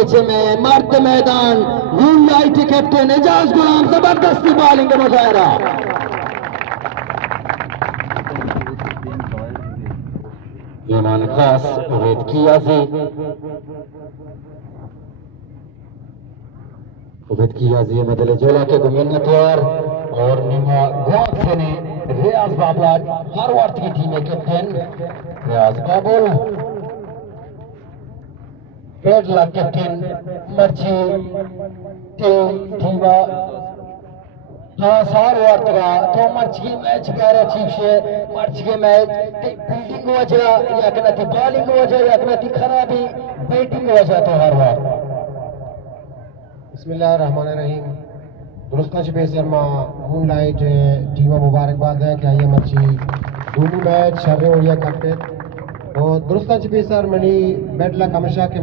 Match में मर्द मैदान मूनलाइट कैप्टन एजाज गुलाम जबरदस्ती बॉलिंग का मुजाहरा। ईमान खास उवेद कियाजी मदले जोला के मिन्नतवार और निमा गौद से ने रियाज बाबला हार्वर्ड की टीम के कैप्टन रियाज बाबुल पेडला कैप्टन मर्ची टीवा हार्वर्ड का तो मर्ची मैच कह चीफ से मर्ची के मैच फील्डिंग वजह या कना थी बॉलिंग वजह या कना थी खराबी बैटिंग वजह तो हार्वर्ड। बिस्मिल्लाहिर्रहमानिर्रहीम। दुरुस्ता पेसर मूनलाइट टीम मुबारकबाद है क्या ये मर्ची दोनों मैच शर्रे ओडिया करते और दुरुस्ता पेसर मनी बैटला कमशा के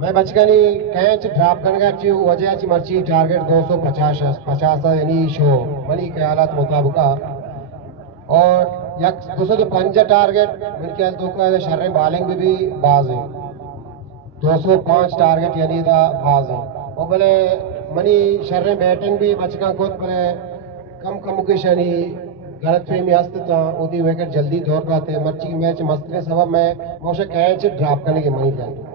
मैं बचगनी कैच ड्रॉप करने का वजह से मर्ची टारगेट 250 यानी शो मनी ख्यालात मुताबिक और यक 205 टारगेट मेरे ख्याल तो का शर्रे बॉलिंग भी बाज है 205 टारगेट यानी था बाज है और भले मनी शर्रे बैटिंग भी बचका खुद भले कम कुशनी गलत फहमी हस्त था उदी विकेट जल्दी दौड़ पाते मर्ची मैच मस्त के सबब मैं मोशे कैच ड्रॉप करने की मनी कहती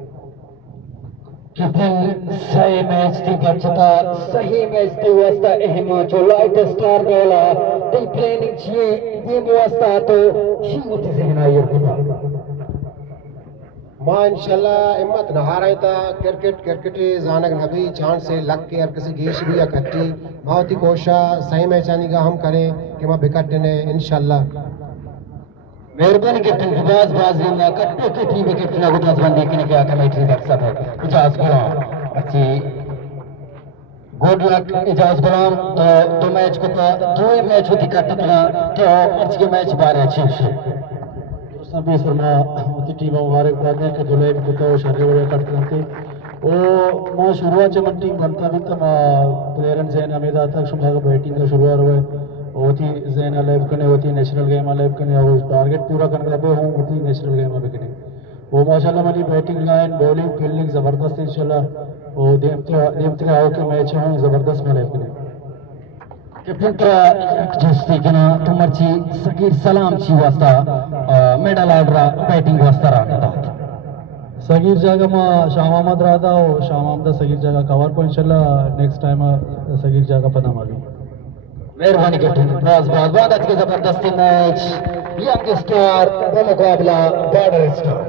सही मैच थी बचता सही मैच थी वास्ता अहमा जो लाइट स्टार बोला ती प्लानिंग छे ये वास्ता तो शिंगो थी सहना ये खुदा मां इंशाल्लाह हिम्मत न हारे था क्रिकेट जानक नबी चांस से लग के हर किसी गेश भी या कट्टी बहुत ही कोशा सही मैच आने का हम करें कि मैं विकेट ने इंशाल्लाह मेहरबानी कैप्टन इजाज बाजीना कट्टो के टीम कैप्टन गुदास बंदी के क्या कमेटी दर्शक है इजाज गुलाम अच्छी गुड लक इजाज गुलाम तो मैच को दो मैच होती कट्टना तो आज के मैच बारे अच्छे से सभी सरमा होती टीम मुबारकबाद है कि जुलाई में तो शर्रे वगैरह करते वो मैं शुरुआत से मन टीम बनता भी तो प्लेयर जैन अमीदा तक शुरू का बैटिंग का शुरुआत हुआ होती जैन अलाइव करने होती नेशनल गेम अलाइव करने और टारगेट पूरा करने लगे हूँ होती नेशनल गेम अभी करने वो माशाल्लाह मेरी बैटिंग लाइन बॉलिंग फील्डिंग ज़बरदस्त इंशाल्लाह वो देमते आओ के मैच हूँ ज़बरदस्त में लाइव करने कैप्टन का जस्ती के ना तुमरची सगीर सलाम छी वास्ता मेडल आर्डर बैटिंग वास्ता रहा था सगीर जगह में शाम अहमद रहा था और शाम अहमद सगीर जगह कवर को इंशाल्लाह नेक्स्ट टाइम सगीर जगह पता मालूम। मेहरबानी कैप्टन बहुत आज के जबरदस्ती मैच यंग स्टार मुकाबला बॉर्डर स्टार।